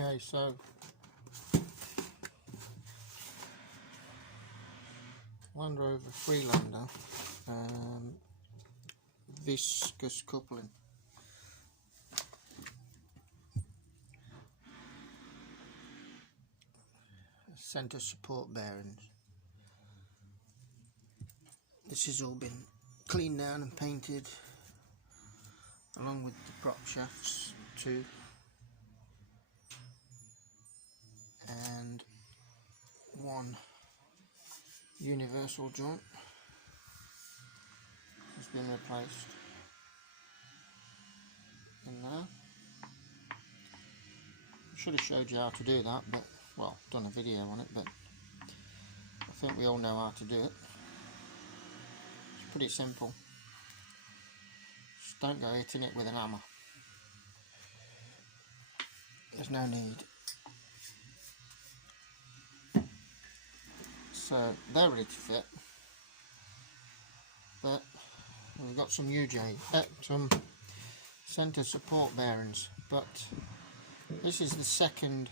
Okay, so Land Rover Freelander, viscous coupling. Centre support bearings. This has all been cleaned down and painted, along with the prop shafts too, and one universal joint has been replaced in there. I should have showed you how to do that, but well, done a video on it, but I think we all know how to do it. It's pretty simple. Just don't go hitting it with an hammer. There's no need. So they're ready to fit, but we've got some some centre support bearings, but this is the second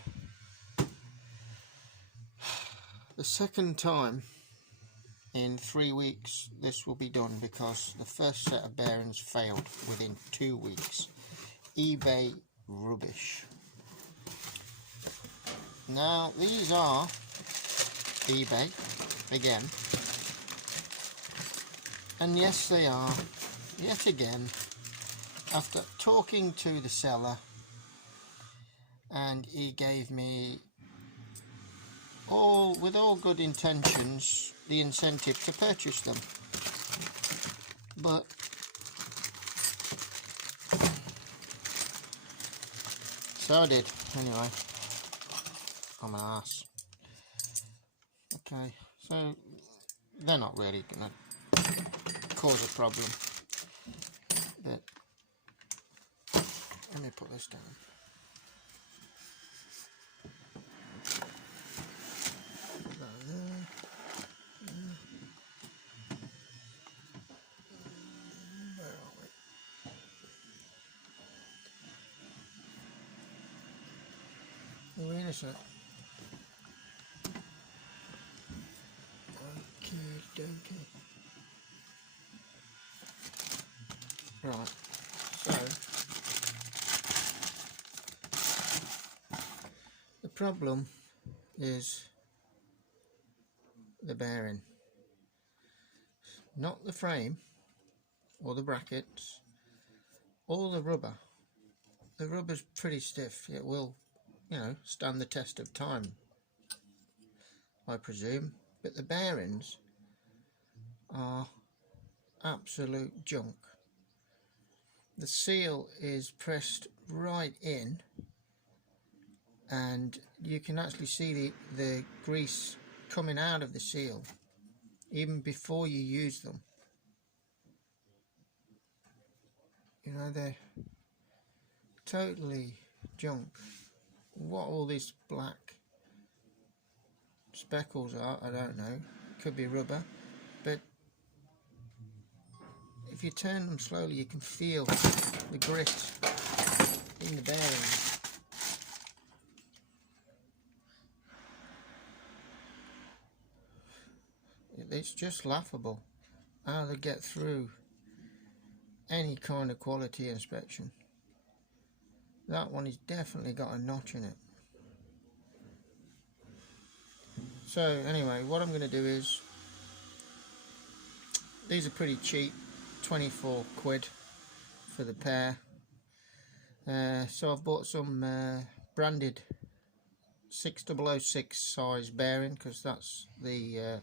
time in 3 weeks this will be done, because the first set of bearings failed within 2 weeks. eBay rubbish. Now these are eBay again, and yes, they are yet again, after talking to the seller, and he gave me with all good intentions the incentive to purchase them, but so I did anyway. I'm an ass. Okay, so they're not really gonna cause a problem, but let me put this down. Where is it? Okie dokie. Right, so the problem is the bearing, not the frame or the brackets or the rubber. The rubber's pretty stiff. It will, you know, stand the test of time, I presume, but the bearings are absolute junk. The seal is pressed right in, and you can actually see the grease coming out of the seal even before you use them. You know, they're totally junk. What all these black speckles are, I don't know. Could be rubber, but if you turn them slowly, you can feel the grit in the bearings. It's just laughable how they get through any kind of quality inspection. That one has definitely got a notch in it. So anyway, what I'm going to do is, these are pretty cheap, 24 quid for the pair. So I've bought some branded 6006 size bearing, because that's the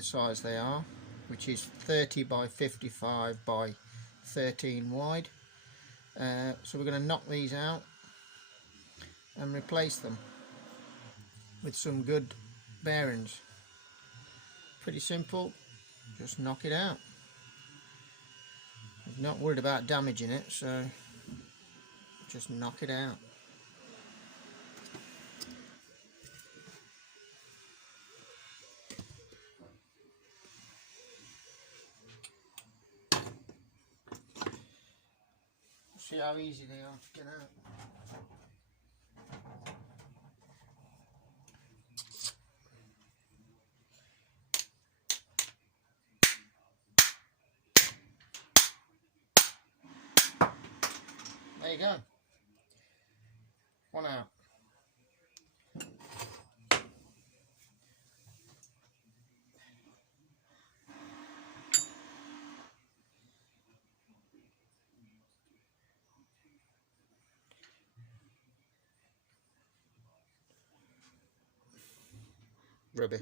size they are, which is 30 by 55 by 13 wide. So we're going to knock these out and replace them with some good bearings. Pretty simple, just knock it out. I'm not worried about damaging it, so just knock it out. See how easy they are to get out. There you go. One out. Rubbish.